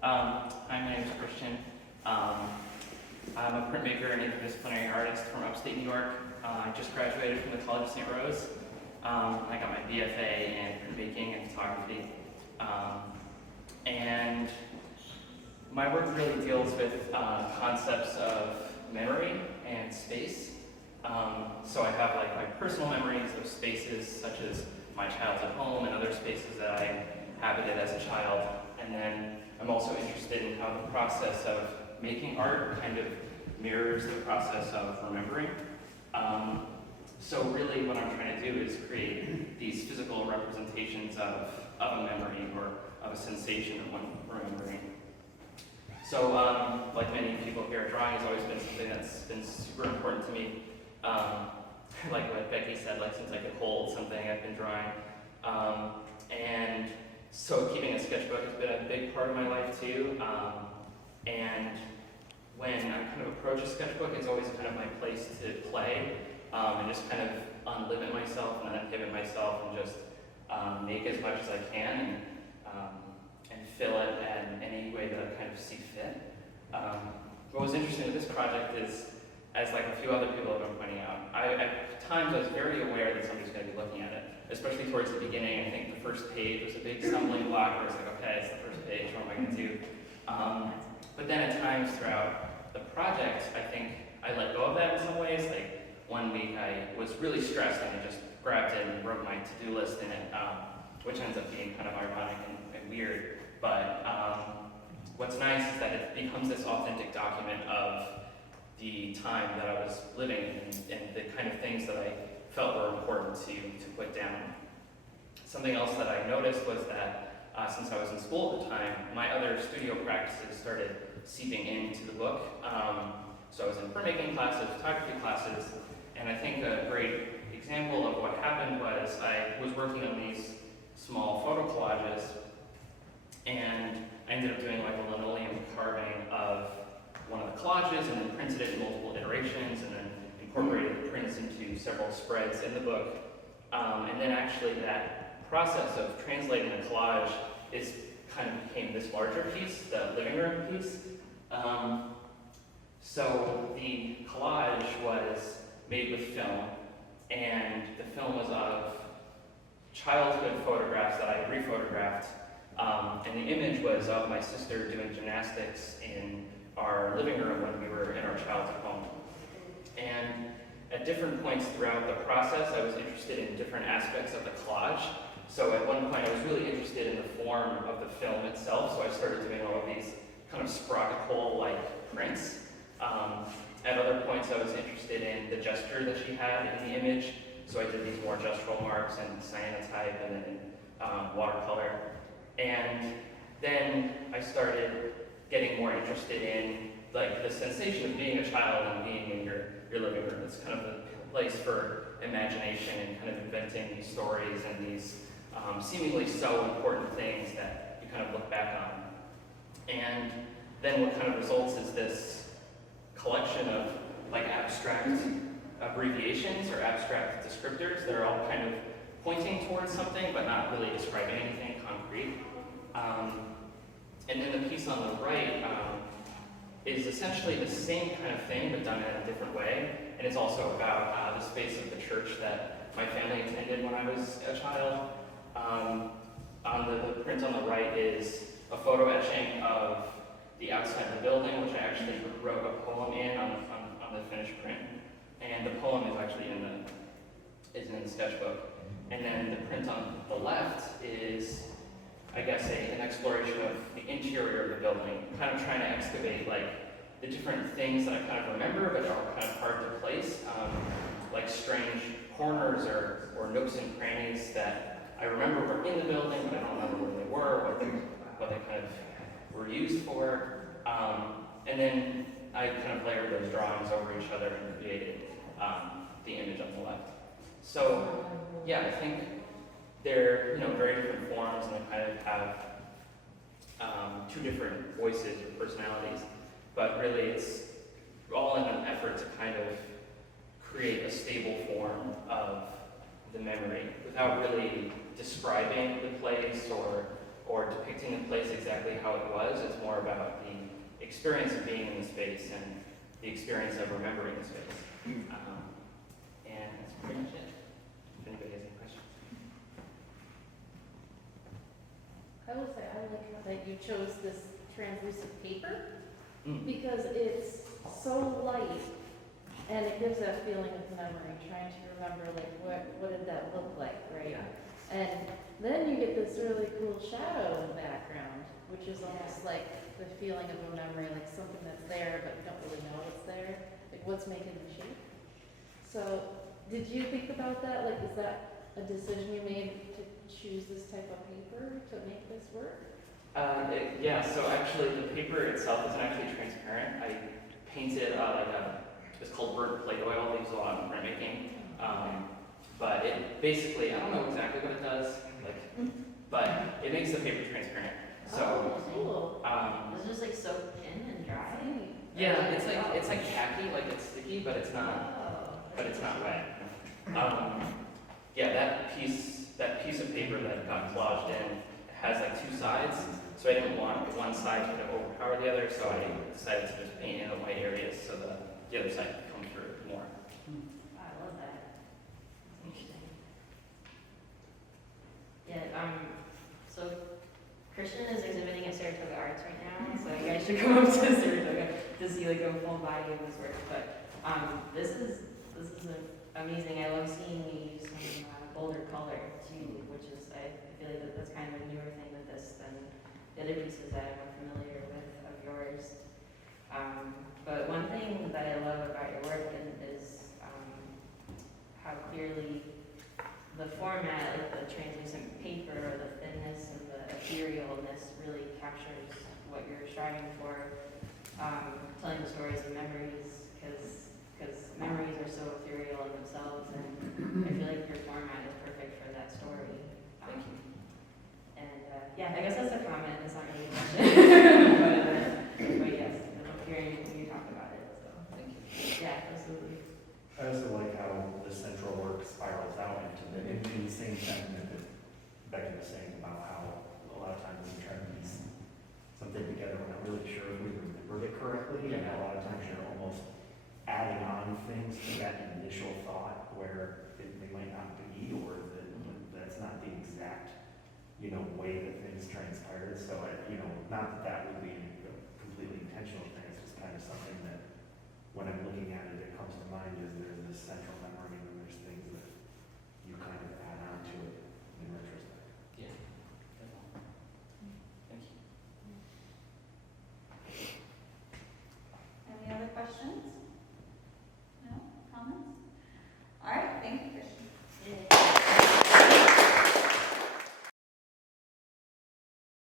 Hi, my name is Christian. I'm a printmaker and interdisciplinary artist from upstate New York. I just graduated from the College of St. Rose. I got my BFA in printmaking and photography. And my work really deals with concepts of memory and space. So I have like my personal memories of spaces such as my childhood home and other spaces that I inhabited as a child. And then I'm also interested in how the process of making art kind of mirrors the process of remembering. So really what I'm trying to do is create these physical representations of a memory or of a sensation of one remembering. So like many people here, drawing has always been something that's been super important to me. Like what Becky said, like since I could hold something, I've been drawing. And so keeping a sketchbook has been a big part of my life too. And when I kind of approach a sketchbook, it's always kind of my place to play and just kind of unlimit myself and uninhibit myself and just make as much as I can and fill it in any way that I kind of see fit. What was interesting with this project is, as like a few other people have been pointing out, at times I was very aware that somebody's going to be looking at it, especially towards the beginning. I think the first page was a big stumbling block where it's like, okay, it's the first page, what am I going to do? But then at times throughout the project, I think I let go of that in some ways. Like one week I was really stressed and I just grabbed it and wrote my to-do list in it, which ends up being kind of ironic and weird. But what's nice is that it becomes this authentic document of the time that I was living and the kind of things that I felt were important to put down. Something else that I noticed was that since I was in school at the time, my other studio practices started seeping into the book. So I was in printmaking classes, photography classes, and I think a great example of what happened was I was working on these small photo collages, and I ended up doing like a linoleum carving of one of the collages and then printed it in multiple iterations and then incorporated the prints into several spreads in the book. And then actually that process of translating a collage is kind of became this larger piece, the living room piece. So the collage was made with film, and the film was of childhood photographs that I had rephotographed. And the image was of my sister doing gymnastics in our living room when we were in our childhood home. And at different points throughout the process, I was interested in different aspects of the collage. So at one point, I was really interested in the form of the film itself, so I started doing all of these kind of sprocket hole-like prints. At other points, I was interested in the gesture that she had in the image, so I did these more gestural marks and cyanotype and then watercolor. And then I started getting more interested in like the sensation of being a child and being in your living room. It's kind of a place for imagination and kind of inventing these stories and these seemingly so important things that you kind of look back on. And then what kind of results is this collection of like abstract abbreviations or abstract descriptors that are all kind of pointing towards something but not really describing anything concrete. And then the piece on the right is essentially the same kind of thing, but done in a different way. And it's also about the space of the church that my family attended when I was a child. On the print on the right is a photo etching of the outside of the building, which I actually wrote a poem in on the finished print. And the poem is actually in the sketchbook. And then the print on the left is, I guess, an exploration of the interior of the building, kind of trying to excavate like the different things that I kind of remember but are kind of hard to place, like strange corners or nooks and crannies that I remember were in the building, but I don't remember where they were, what they kind of were used for. And then I kind of layered those drawings over each other and created the image on the left. So yeah, I think they're very different forms, and they kind of have two different voices or personalities, but really it's all in an effort to kind of create a stable form of the memory without really describing the place or or depicting the place exactly how it was. It's more about the experience of being in the space and the experience of remembering the space. And that's pretty much it. If anybody has any questions. I will say, I like how that you chose this translucent paper because it's so light and it gives that feeling of memory, trying to remember like what did that look like, right? Yeah. And then you get this really cool shadow in the background, which is almost like the feeling of a memory, like something that's there but you don't really know it's there, like what's making the shape. So did you think about that? Like, is that a decision you made to choose this type of paper to make this work? Yeah, so actually the paper itself isn't actually transparent. I painted it's called burnt plate oil. They use a lot in printmaking. But it basically, I don't know exactly what it does, but it makes the paper transparent. So, cool. It's just like soaked in and dry. Yeah, it's like tacky, like it's sticky, but it's not. But it's not wet. Yeah, that piece of paper that got collaged in has like two sides, so I didn't want one side to overpower the other, so I decided to just paint in the white areas so the other side could come through more. I love that. Interesting. Yeah, so Christian is exhibiting at Saratoga Arts right now, so you guys should come up to Saratoga to see like a full body of his work. But this is amazing. I love seeing you use some bolder color too, which is I feel like that's kind of a newer thing with this than the other pieces that I'm more familiar with of yours. But one thing that I love about your work is how clearly the format, like the translucent paper or the thinness and the etherealness really captures what you're striving for, telling the stories of memories, because memories are so ethereal in themselves, and I feel like your format is perfect for that story. Thank you. And yeah, I guess that's a comment, it's not really a question. but yes, I love hearing you talk about it, so. Thank you. Yeah, absolutely. I also like how the central work spirals out into in the same sentiment that Becky was saying about how a lot of times we try to piece something together, we're not really sure if we remembered it correctly, and a lot of times you're almost adding on things to that initial thought where they might not be, or that's not the exact, way that things transpired. So, not that would be a completely intentional thing, it's just kind of something that when I'm looking at it, it comes to mind is there's this central memory and then there's things that you kind of